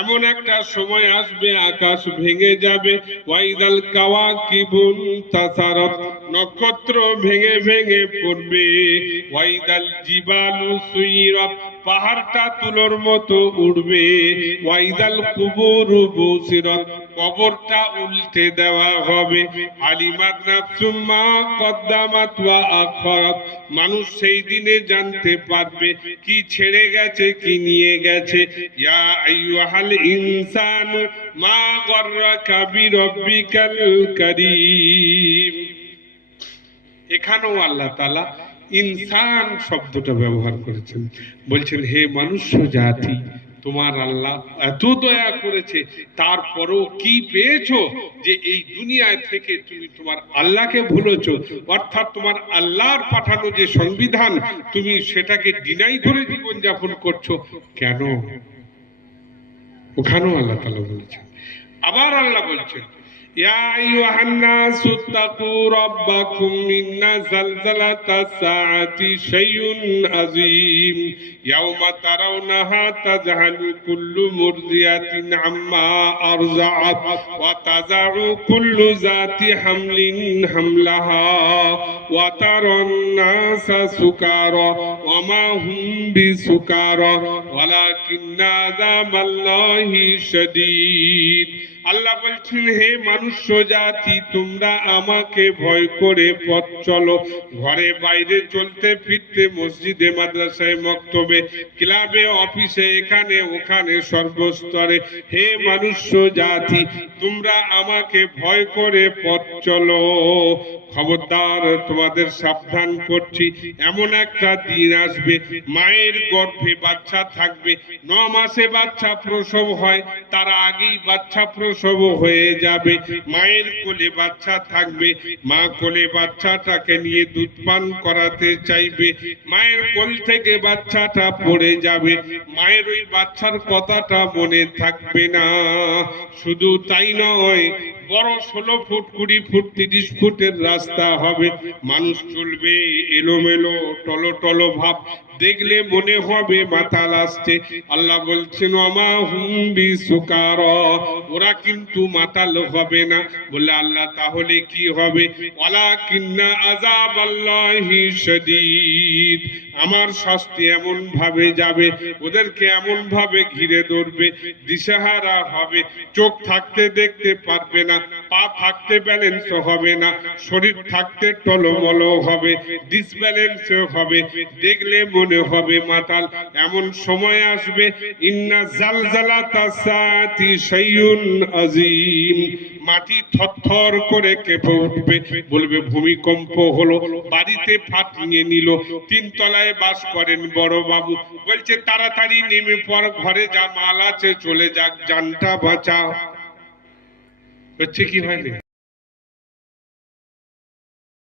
এমন একটা সময় আসবে আকাশ ভেঙে যাবে, ওয়াইদাল কাওয়াকিবুন তাসারাত, নক্ষত্র ভেঙে ভেঙে পড়বে, ওয়াইদাল জিবালু সুইরাত, পাহাড়টা তুলোর মতো উড়বে, ওয়াইদাল কুবুরু বুসিরাত, কবরটা উল্টে দেওয়া হবে, আলিমাত নাফসুম মা কদ্দামাত ওয়া আখারাত, মানুষ সেই দিনে জানতে পারবে কি ছেড়ে গেছে কি নিয়ে গেছে। ইয়া আইয়ুহাল ইনসানু মা গররাকা বিরব্বিকাল কারীম। এখানেও আল্লাহ তাআলা ইনসান শব্দটা ব্যবহার করেছেন, বলছেন হে মনুষ্য জাতি, তোমার আল্লাহ এত দয়া করেছে, তারপরেও কি পেয়েছো যে এই দুনিয়ায় থেকে তুমি তোমার আল্লাহকে ভুলেছো, অর্থাৎ তোমার আল্লাহর পাঠানো যে সংবিধান তুমি সেটাকে ডিনাই করে জীবন যাপন করছো কেন? ওখানেও আল্লাহ তাআলা বলেছেন। আবার আল্লাহ বলছেন ইয়া আইয়ুহান নাসু ইত্তাকু রাব্বাকুম ইন্না যালযালাতাস সাআতি শাইউন আযীম ইয়াওমা তারাউনাহা তাযহালু কুল্লু মুরদিয়াতিন আম্মা আরযাআত ওয়া তাযাউ কুল্লু যাতি হামলিন হামলাহা ওয়া তারান নাসা সুকারা ওয়া মা হুম বিসুকারা ওয়ালাকিন্না আযাবাল্লাহি শাদীদ। আল্লাহ বলছেন হে মানুষ্য জাতি, তোমরা আমাকে ভয় করে পথ চলো, ঘরে বাইরে চলতে ফিরতে, মসজিদে মাদ্রাসায় মক্তবে ক্লাবে অফিসে এখানে ওখানে সর্বস্তরে, হে মানুষ্য জাতি তোমরা আমাকে ভয় করে পথ চলো। খবরদার তোমাদের সাবধান করছি, এমন একটা দিন আসবে মায়ের গর্ভে বাচ্চা থাকবে, 9 মাসে বাচ্চা প্রসব হয়, তার আগেই বাচ্চা প্রসব হয়ে যাবে, মায়ের কোলে বাচ্চা থাকবে, মা কোলে বাচ্চাটাকে নিয়ে দুধ পান করাতে চাইবে, মায়ের কোল থেকে বাচ্চাটা পড়ে যাবে, মায়ের ওই বাচ্চার কথাটা মনে থাকবে না। শুধু তাই নয়, বড় 16 ফুট 20 ফুট 30 ফুটের রাস্তা হবে, মানুষ চলবে এলোমেলো টলটল ভাব, দেখলে মনে হবে মাতাল আসছে। আল্লাহ বলছেন ওমা হুম বিসুকারা, ওরা কিন্তু মাতাল হবে না। বলে আল্লাহ তাহলে কি হবে? ওয়ালাকিন্না আযাবাল্লাহি শাদীদ, আমার শাস্তি এমন ভাবে যাবে, ওদেরকে এমন ভাবে ঘিরে ধরবে, দিশেহারা হবে, চোখ থাকতে দেখতে পারবে না, পা থাকতে ব্যালেন্স হবে না, শরীর থাকতে টলমল হবে, ডিসব্যালেন্স হবে, দেখলে মনে হবে মাতাল। এমন সময় আসবে ইন্না জালজালাতাস সাআতি শাইউন আযীম, মাটি থরথর করে কেঁপে উঠবে, বলবে ভূমিকম্প হলো, বাড়িতে ফাট নিয়ে নিল, 3 তলায় বাস করেন বড় বাবু, বলছে তাড়াতাড়ি নেমে পড়, ঘরে যা মাল আছে চলে যাক, জানটা বাঁচা। হচ্ছে কি হয়নি?